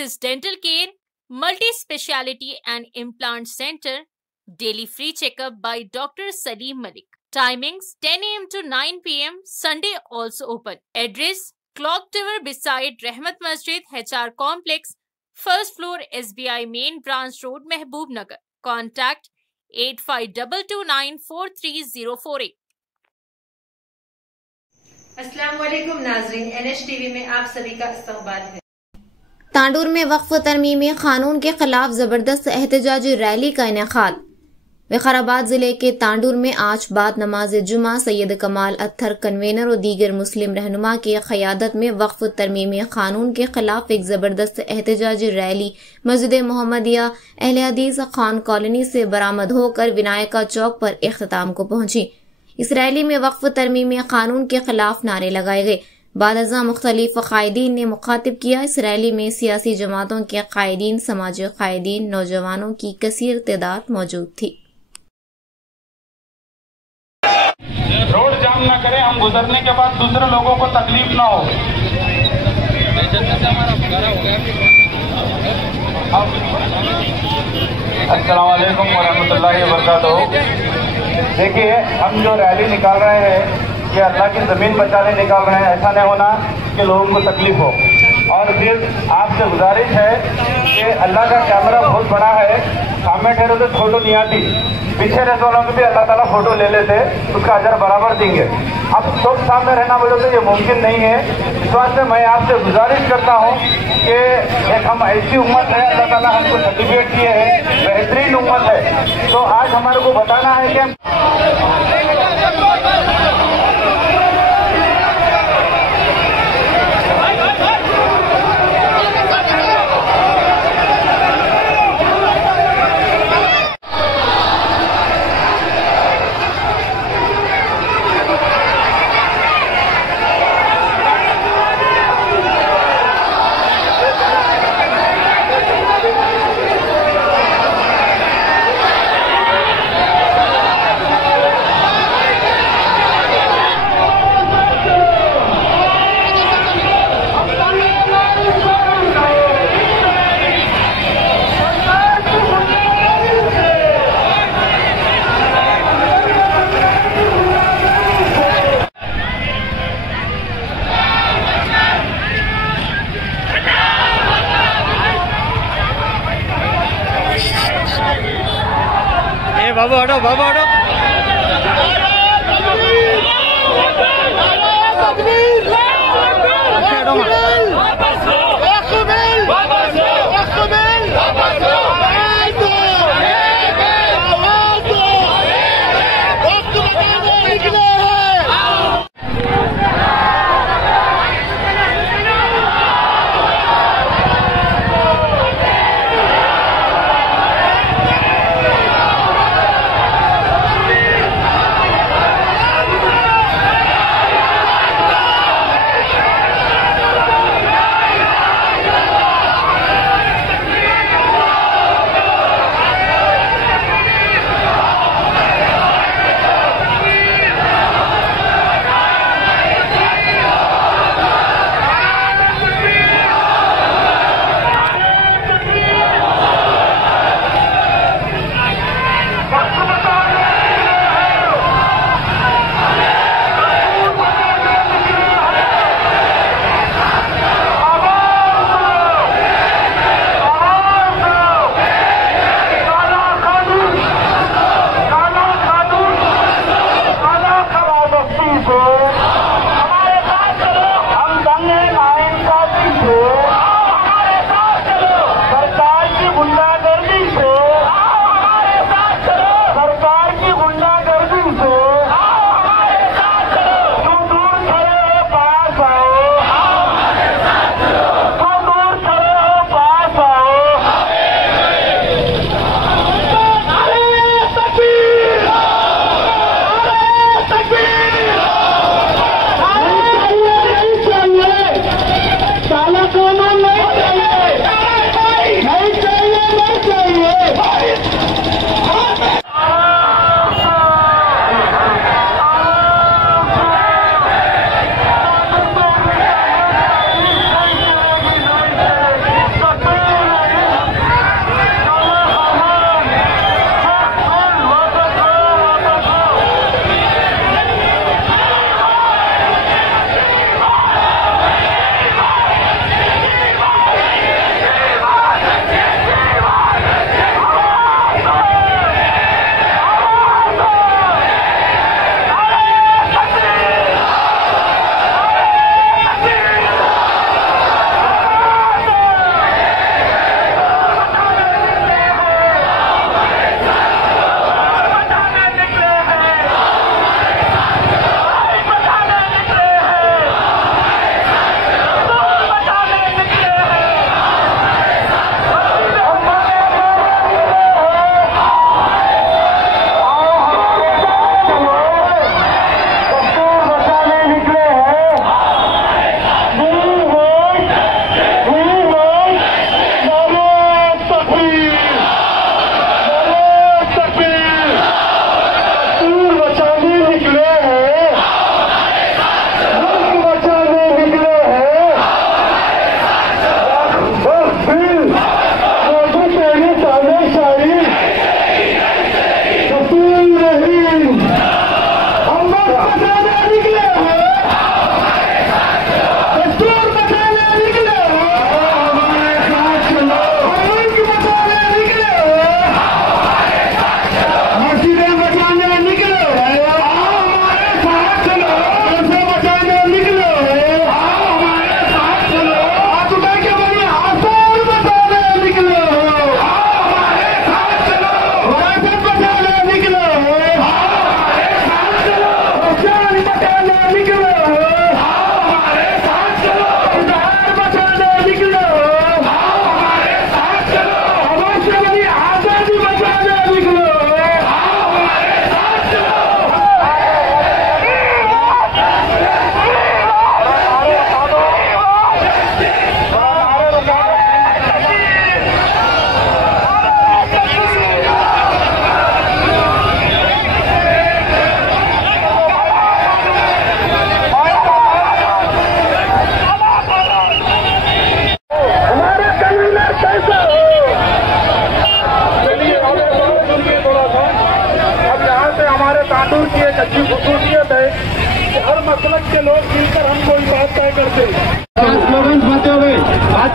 Oasis Dental Care, Multi-Speciality and Implant Center, daily free checkup by Dr. Salim Malik. Timings 10 a.m. to 9 p.m. Sunday also open. Address Clock Tower beside Rahmat Masjid, HR Complex, first floor, SBI Main Branch Road, Mehboob Nagar. Contact 8522943048. अस्सलाम वालेकुम नाज़रीन, NH TV में आप सभी का इस्तकबाल है। तांडूर में वक्फ तरमीमी कानून के खिलाफ जबरदस्त एहतजाजी रैली का इनेकाद। विकाराबाद जिले के तांडूर में आज बाद नमाज जुमा सैयद कमाल अत्थर कन्वेनर और दीगर मुस्लिम रहनुमा की क़यादत में वक्फ तरमीमी कानून के खिलाफ एक जबरदस्त एहतजाजी रैली मस्जिद मोहम्मदिया अहले हदीस खान कॉलोनी से बरामद होकर विनायका चौक पर इख्तिताम को पहुंची। इस रैली में वक्फ तरमीमी कानून के खिलाफ नारे लगाए गए। बादअज़ा मुख्तलिफ कायदीन ने मुखातिब किया। इस रैली में सियासी जमातों के कायदीन, समाजी कायदीन, नौजवानों की कसीर तादाद मौजूद थी। रोड जाम ना करें, हम गुजरने के बाद दूसरे लोगों को तकलीफ ना हो। अस्सलाम वालेकुम वरहमतुल्लाहि वबरकातुहू। देखिए, हम जो रैली निकाल रहे हैं ये अल्लाह की ज़मीन बचाने निकाल रहे हैं। ऐसा नहीं होना कि लोगों को तकलीफ हो। और फिर आपसे गुजारिश है कि अल्लाह का कैमरा बहुत बड़ा है, सामने ठहरे तो फोटो नहीं आती, पीछे रहने वालों को भी अल्लाह ताला फोटो ले लेते, उसका अजर बराबर देंगे। अब सब सामने रहना बोले तो ये मुमकिन नहीं है। इस बात से मैं आपसे गुजारिश करता हूँ कि एक हम ऐसी उम्मत है, अल्लाह ताला हमको सर्टिफिकेट दिए है, बेहतरीन उम्मत है। तो आज हमारे को बताना है कि बाबू हटो, बाबू हटो।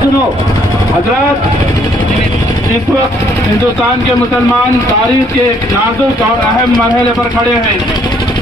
सुनो हजरत, इस वक्त हिंदुस्तान के मुसलमान तारीख के एक नाजुक और अहम मरहले पर खड़े हैं।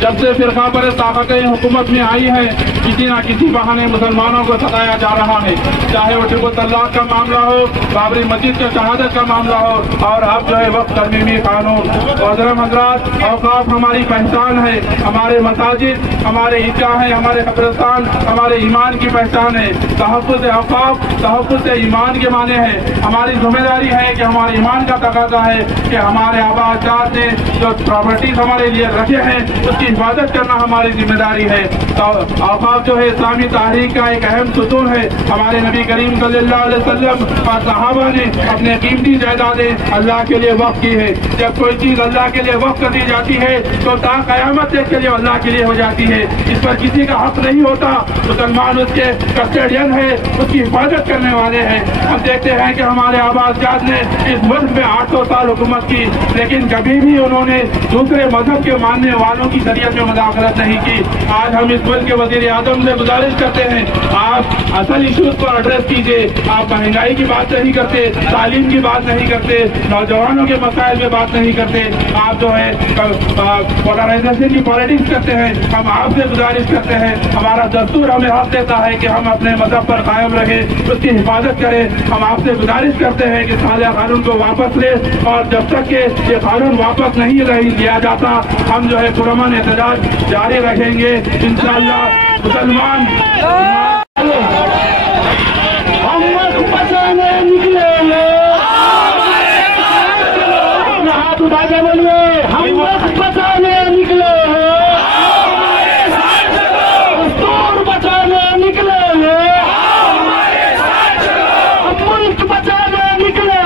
जब से फिरका पर ताकतें हुकूमत में आई है, किसी न किसी बहाने मुसलमानों को सताया जा रहा है, चाहे वो ट्रिपल तलाक का मामला हो, बाबरी मस्जिद के शहादत का मामला हो, और अब जो है वक्त तरमीमी कानून। मोहतरम हज़रात, औकाफ हमारी पहचान है, हमारे मसाजिद, हमारे ईदगाहें, हमारे कब्रिस्तान हमारे ईमान की पहचान है। तहफ़्फ़ुज़ औकाफ तहफ़्फ़ुज़ ईमान के माने हैं। हमारी जिम्मेदारी है कि हमारे ईमान का तकाज़ा है कि हमारे आबा अजदाद ने जो प्रॉपर्टीज हमारे लिए रखे हैं उसकी हिफाजत करना हमारी जिम्मेदारी है। तो औकाफ जो है इस्लामी तारीख का एक अहम सुतून है। हमारे नबी करीम सल्लल्लाहु अलैहि वसल्लम और सहाबा ने अपने कीमती जायदादें अल्लाह के लिए वक्फ की है। जब कोई चीज अल्लाह के लिए वक्फ कर दी जाती है तो ता क़यामत तक के लिए अल्लाह के लिए हो जाती है। इस पर किसी का हक नहीं होता। मुसलमान उसके कस्टोडियन है, उसकी हिफाजत करने वाले हैं। हम देखते हैं कि हमारे आबा अजदाद ने इस मुल्क में 800 साल हुकूमत की, लेकिन कभी भी उन्होंने दूसरे मजहब के मानने वालों की शरीयत में मुदाखलत नहीं की। आज हम इस मुल्क के वजीर आजम से गुजारिश करते हैं, आप असल इशूज पर एड्रेस कीजिए। आप महंगाई की बात नहीं करते, तालीम की बात नहीं करते, नौजवानों के मसाइल में बात नहीं करते, आप जो है पोलराइजेशन की पॉलिटिक्स करते हैं। हम आपसे गुजारिश करते हैं, हमारा दस्तूर हमें हक देता है कि हम अपने मजहब पर कायम रहें, उसकी हिफाजत करें। हम आपसे गुजारिश करते हैं कि सालिया कानून को वापस ले, और जब तक के ये कानून वापस नहीं लिया जाता हम जो है पुरअमन एहतजाज जारी रखेंगे इंशाअल्लाह। मुसलमान हम बचाने निकले, हाथ उठा के बोलिए, हम बचाने निकले, दस्तूर बचाने निकले, मुल्क बचाने निकले,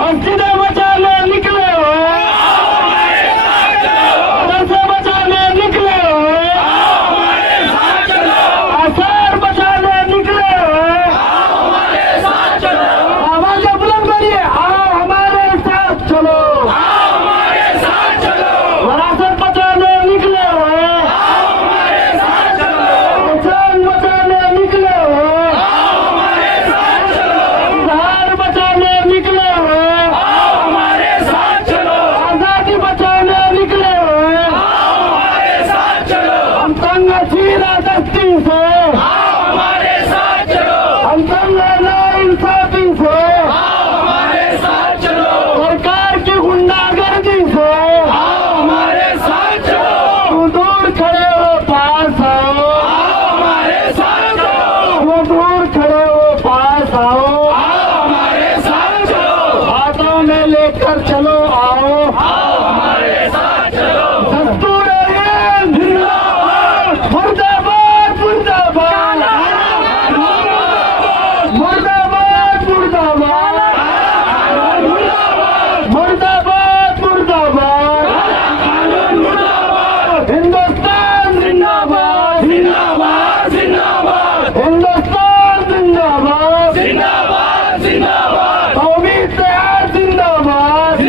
मस्जिदें बचाने निकले, मदरसे बचाने निकले, आसार बचाने निकले, आवाज़ें बुलंद करिए, आओ हमारे साथ चलो, विरासत बचाने निकले, इंसान बचाने निकले, इजहार बचाने निकले, आजादी बचाने निकले, हम तंग चीरा दस्ती से, हम तंग नाइंसाफी से, सरकार की गुंडागर्दी से, तू दूर खड़े हो पास आओ, तू दूर खड़े हो पास आओ, हाथों में लेकर चलो आओ, दस्तूर हिंद मुर्दाबाद मुर्दाबाद, मुर्दाबाद मुर्दाबाद, मुर्दाबाद मुर्दाबाद, हिंदुस्तान जिंदाबाद, हिंदुस्तान जिंदाबाद, कौमी इत्तेहाद जिंदाबाद,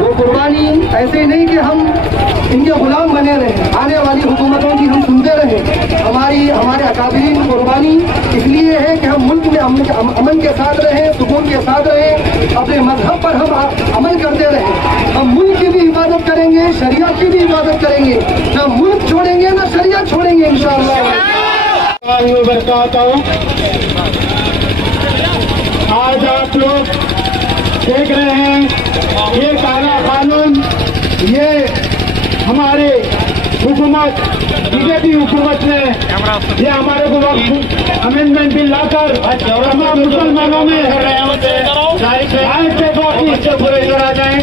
वो कुर्बानी ऐसे नहीं कि हम इनके गुलाम बने रहे, आने वाली हुकूमतों की हम सुनते रहे। हमारे अकाबिरीन की कुर्बानी इसलिए है कि हम मुल्क में अमन के साथ रहें, सुकून के साथ रहें, अपने मजहब पर हम अमल करते रहें। हम मुल्क की भी हिफाजत करेंगे, शरीयत की भी हिफाजत करेंगे, न मुल्क छोड़ेंगे न शरीयत छोड़ेंगे इंशाअल्लाह। आज आप लोग देख रहे हैं ये काला कानून, ये हमारे हुकूमत बीजेपी हुकूमत ने ये हमारे को अमेंडमेंट बिल लाकर तमाम मुसलमानों में पूरे जोड़ा जाए,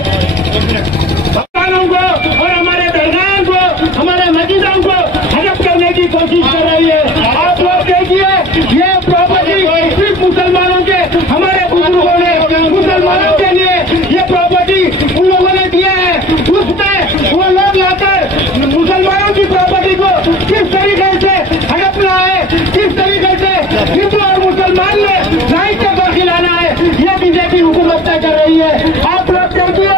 को और हमारे दरगाह को, हमारे मस्जिदों को हड़प करने की कोशिश कर रही है। आप लोग देखिए ये प्रॉपर्टी सिर्फ मुसलमानों के, हमारे बुजुर्गों ने मुसलमानों के लिए ये प्रॉपर्टी उन लोगों ने दिया है, उसमें वो लोग लाकर मुसलमानों की प्रॉपर्टी को किस तरीके से हड़पना है, किस तरीके से हिंदू और मुसलमान में नाइट का खिलाना है, ये बीजेपी हुकूमत तय कर रही है। आप लोग देखिए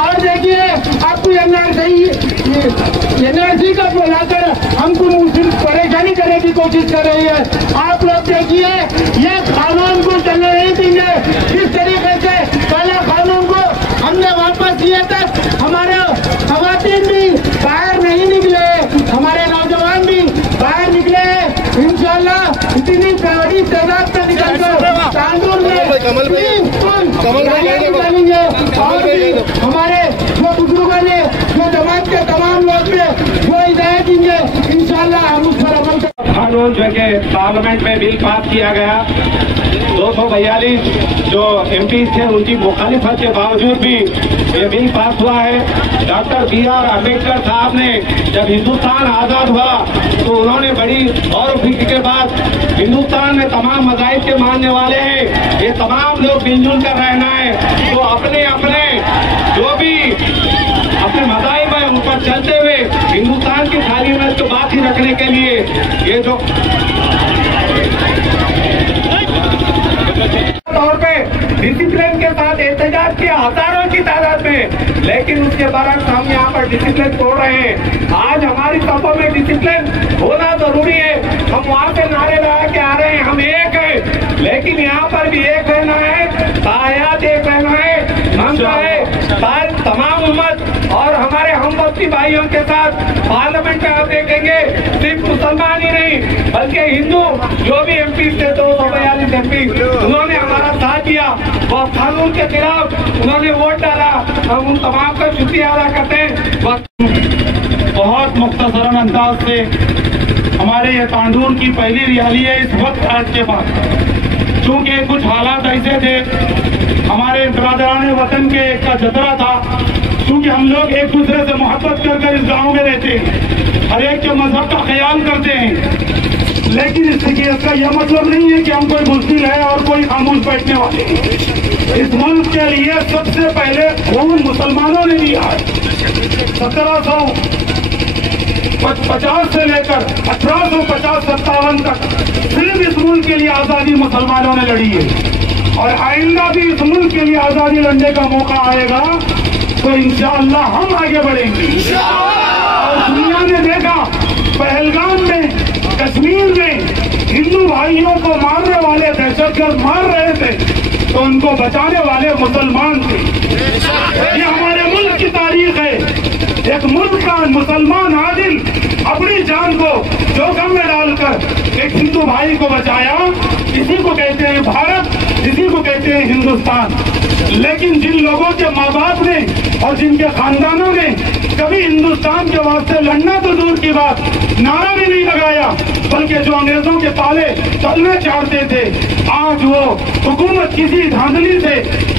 और देखिए आपको एनआरसी का बुलाकर हमको परेशानी करने की कोशिश कर रही है। आप लोग देखिए ये कानून को चलने नहीं देंगे। किस तरीके से पहले कानून को हमने वापस किया तक हमारे खवातीन भी बाहर नहीं निकले, हमारे नौजवान भी बाहर निकले। इंशाल्लाह इतनी बड़ी तादाद में निकलकर तांडूर में निकालेंगे और भी हमारे जो बुजुर्गों ने जो जमात के तमाम लोग थे वो हिदायत देंगे। इंशाल्लाह हम उस पर अमल करेंगे। कानून जो कि पार्लियामेंट में बिल पास किया गया 242 जो MP थे उनकी मुखालिफत के बावजूद भी ये बिल पास हुआ है। डॉक्टर BR अम्बेडकर साहब ने जब हिंदुस्तान आजाद हुआ तो उन्होंने बड़ी गौर फिक्र के बाद हिंदुस्तान में तमाम मज़ाहिब के मानने वाले हैं, ये तमाम लोग मिलजुल कर रहना है। तो अपने अपने जो भी अपने मज़ाहिब है उन पर चलते हुए हिंदुस्तान की सालियत को बाकी रखने के लिए ये जो तौर पे डिसिप्लिन के साथ एहतजाज किया हजारों की तादाद में, लेकिन उसके बरक्स हम यहाँ पर डिसिप्लिन तोड़ रहे हैं। आज हमारी सभा में डिसिप्लिन होना जरूरी है। हम वहाँ से नारे लगा के आ रहे हैं हम एक हैं, लेकिन यहाँ पर भी एक रहना है, तायात एक रहना है, मंशा है तमाम उम्मत और हमारे हमवक्ती भाइयों के साथ पार्लियामेंट में आप देखेंगे सिर्फ मुसलमान ही नहीं बल्कि हिंदू जो भी MP थे 242 MP उन्होंने हमारा साथ दिया और कानून के खिलाफ उन्होंने वोट डाला। हम उन तमाम का शुक्रिया अदा करते हैं। बहुत मुख्तसरन अंदाज से हमारे ये तांडूर की पहली रैली है इस वक्त आज के बाद, क्योंकि कुछ हालात ऐसे थे हमारे बरादरान वतन के का जतरा था, क्योंकि हम लोग एक दूसरे से मोहब्बत कर इस गांव में रहते हैं, हर एक के मजहब का ख्याल करते हैं, लेकिन इसका यह मतलब नहीं है कि हम कोई बुज़दिल है और कोई खामोश बैठने वाले हैं। इस मुल्क के लिए सबसे पहले खून मुसलमानों ने दिया है। 1750 से लेकर 1850-57 तक सिर्फ इस मुल्क के लिए आजादी मुसलमानों ने लड़ी है और आइंदा भी इस मुल्क के लिए आजादी लड़ने का मौका आएगा तो इंशाअल्लाह हम आगे बढ़ेंगे। और दुनिया ने देखा पहलगाम में, कश्मीर में हिंदू भाइयों को मारने वाले दहशतगर्द मार रहे थे तो उनको बचाने वाले मुसलमान थे। ये हमारे मुल्क की तारीख है। एक मुल्क का मुसलमान आदिल अपनी जान को जोखिम में डालकर एक हिंदू भाई को बचाया। इसी को कहते हैं भारत, इसी को कहते हैं हिंदुस्तान। लेकिन जिन लोगों के माँ बाप ने और जिनके खानदानों ने कभी हिंदुस्तान के वास्ते लड़ना तो दूर की बात, नारा भी नहीं लगाया, बल्कि जो अंग्रेजों के ताले चलने चाहते थे, आज वो हुकूमत किसी धांधली से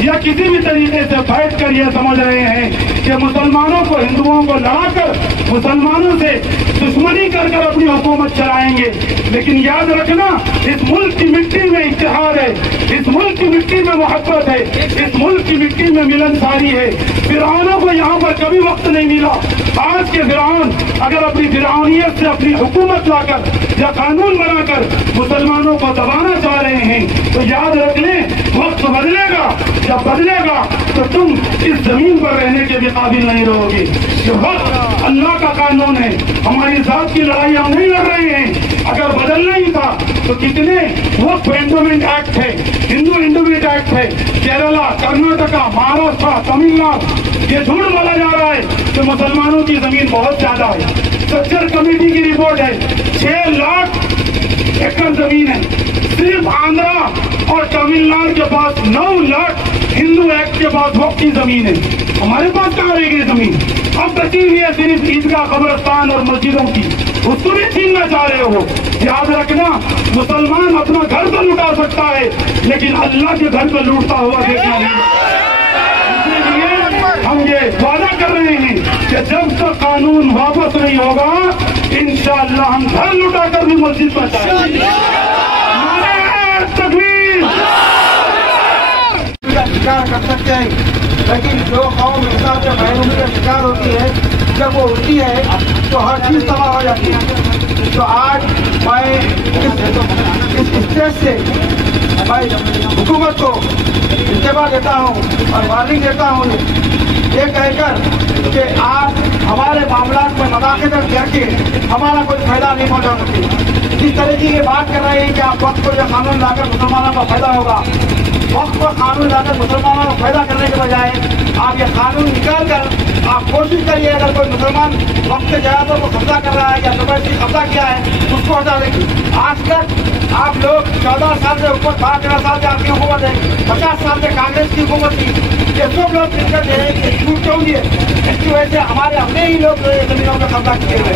या किसी भी तरीके से बैठ कर ये समझ रहे हैं कि मुसलमानों को, हिंदुओं को लड़ाकर मुसलमानों से दुश्मनी कर कर अपनी हुकूमत चलाएंगे। लेकिन याद रखना, इस मुल्क की मिट्टी में इत्तेहाद है, इस मुल्क की मिट्टी में मोहब्बत है, इस मुल्क की मिट्टी में मिलनसारी है। फिरौनों को यहाँ पर कभी वक्त नहीं मिला। आज के फिरौन अगर अपनी फिरौनियत से अपनी हुकूमत लाकर या कानून बनाकर मुसलमानों को दबाना चाह रहे हैं तो याद रख लें, वक्त बदलेगा। जब बदलेगा तो तुम इस जमीन पर रहने के भी काबिल नहीं रहोगे। ये वक्त अल्लाह का कानून है, हमारी जात की लड़ाई हम नहीं लड़ रहे हैं। अगर बदलना ही था तो कितने वक्त एंडोमेंट एक्ट है, हिंदू एंडोमेंट एक्ट है, केरला, कर्नाटका, महाराष्ट्र, तमिलनाडु, ये झूठ बोला जा रहा है कि मुसलमानों की जमीन बहुत ज्यादा है। स्ट्रक्चर कमेटी की रिपोर्ट है 6 लाख एकड़ जमीन है। सिर्फ आंध्रा और तमिलनाडु के पास 9 लाख हिंदू एक्ट के पास वक्त की जमीन है। हमारे पास कहाँ रहेगी जमीन? अब बची हुई है सिर्फ ईदगाह, कब्रिस्तान और मस्जिदों की, उसको भी छीनना चाह रहे हो। याद रखना, मुसलमान अपना घर तो लुटा सकता है लेकिन अल्लाह के घर को लूटता हुआ देखना नहीं। हम ये वादा कर रहे हैं कि जब तक कानून वापस नहीं होगा इंशाअल्लाह हम घर लुटा कर भी मस्जिद पहुंचाएंगे। तकबीर। शिकार कर सकते हैं, लेकिन जो कौम इंसान से महरूमी का शिकार होती है, जब वो उठती है तो हर चीज तबाह हो जाती है। तो आज मैं इस स्टेज से मैं हुकूमत को इल्तिमा देता हूँ और वार्निंग देता हूँ ये कहकर कि आप हमारे मामला में मदाखलत करके हमारा कोई फायदा नहीं पहुँचा सकती। जिस तरीके की बात कर रहे हैं कि आप वक्त को जो कानून लाकर मुसलमानों का फायदा होगा, वक्त को कानून लाकर मुसलमानों को फायदा करने के बजाय आप ये कानून निकाल कर आप कोशिश करिए अगर कोई मुसलमान वक्त के जगह को कब्जा कर रहा है या जबरदस्ती कब्जा किया है उसको हटा देंगे। आज तक आप लोग 14 साल से ऊपर 12 साल से आपकी हुकूमत है, 50 साल से कांग्रेस की हुकूमत थी, ये सब लोग मिलकर दे रहे हैं छूट क्यों दिए? इसकी वजह से हमारे अपने ही लोग जमीनों में कब्जा किए हुए।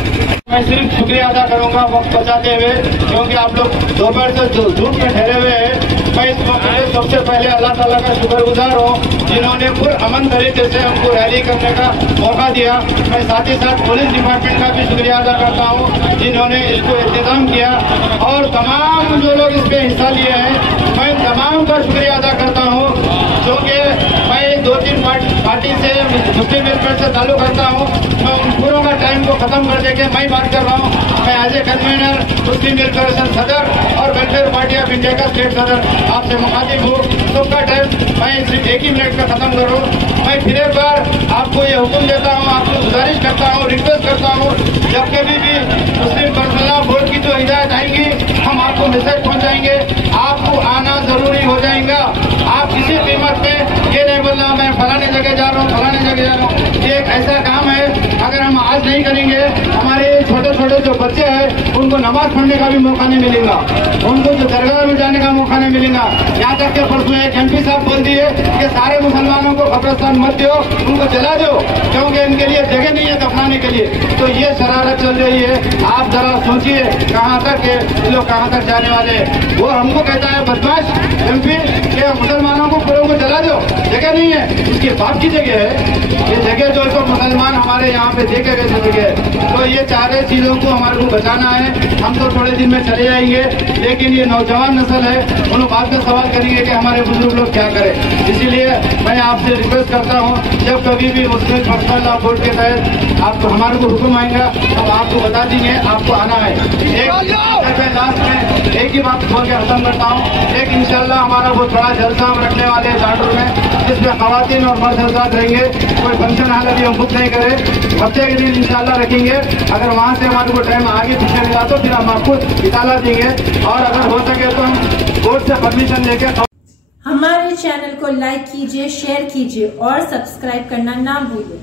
मैं सिर्फ शुक्रिया अदा करूंगा वक्त बचाते हुए, क्योंकि आप लोग दोपहर से धूप में ठहरे हुए हैं। मैं इस वक्त में सबसे पहले अल्लाह ताला का शुक्रगुजार हूँ जिन्होंने पुरअमन तरीके से हमको रैली करने का मौका दिया। मैं साथ ही साथ पुलिस डिपार्टमेंट का भी शुक्रिया अदा करता हूँ जिन्होंने इसको इंतजाम किया, और तमाम जो लोग इसमें हिस्सा लिए हैं मैं तमाम का शुक्रिया अदा करता हूँ। क्योंकि मैं 2-3 पार्टी से मुस्लिम वेलफेयर से ताल्लुक रखता हूँ, मैं उन पूरों का टाइम को खत्म कर देके मैं बात कर रहा हूँ। मैं as a convener Muslim welfare सदर और वेलफेयर पार्टी ऑफ इंडिया का स्टेट सदर आपसे मुखातिब हूँ। सबका टाइम मैं सिर्फ 1 ही मिनट में खत्म करूँ। मैं फिर एक बार आपको ये हुक्म देता हूँ, आपको गुजारिश करता हूँ, रिक्वेस्ट करता हूँ, जब कभी भी मुस्लिम पर्सनल बोर्ड की जो हिदायत आएंगी हम आपको मैसेज पहुँचाएंगे, आपको आना जरूरी हो जाएगा। आप किसी कीमत पे ये नहीं बोलना मैं फलाने जगह जा रहा हूँ, फलाने जगह जा रहा हूँ। ये एक ऐसा काम है अगर हम आज नहीं करेंगे हमारे छोटे छोटे जो बच्चे हैं उनको नमाज पढ़ने का भी मौका नहीं मिलेगा, उनको जो दरगाह में जाने का मौका नहीं मिलेगा। यहाँ तक के परसों एक MP साहब बोल दिए कि सारे मुसलमानों को कब्रिस्तान मत दो, उनको जला दो, क्योंकि इनके लिए जगह नहीं है दफनाने के लिए। तो ये शरारत चल रही है। आप जरा सोचिए कहाँ तक लोग कहाँ तक जाने वाले हैं। वो हमको कहता है बदमाश MP के मुसलमानों को पूरों को जला दो, जगह नहीं है, इसके बाप की जगह है ये जगह जो तो मुसलमान हमारे यहाँ पे देखे गए जगह है। तो ये चारे चीजों को हमारे को बचाना है। हम तो थोड़े दिन में चले जाएंगे, लेकिन ये नौजवान नस्ल है, उन लोग बाद में सवाल करेंगे कि हमारे बुजुर्ग लोग क्या करें। इसीलिए मैं आपसे रिक्वेस्ट करता हूँ जब कभी भी मुस्लिम पर्सनल लॉ बोर्ड के तहत आपको हमारे को हुक्म आएगा तब आपको बता देंगे आपको आना है। लास्ट में एक ही बात बोल के खत्म करता हूँ, एक इंशाल्लाह हमारा वो थोड़ा जलसा हम रखने वाले हैं तांडुर में, जिसमें खवातीन और मर्द हज़रात रहेंगे। कोई फंक्शन हाल अभी हम बुक नहीं करे, हफ्ते के दिन इंशाल्लाह रखेंगे। अगर वहाँ से हमारे को टाइम आगे पीछे मिला तो फिर हम आपको इताला देंगे, और अगर हो सके तो हम कोर्ट से परमिशन लेके। हमारे चैनल को लाइक कीजिए, शेयर कीजिए और सब्सक्राइब करना ना भूलिए।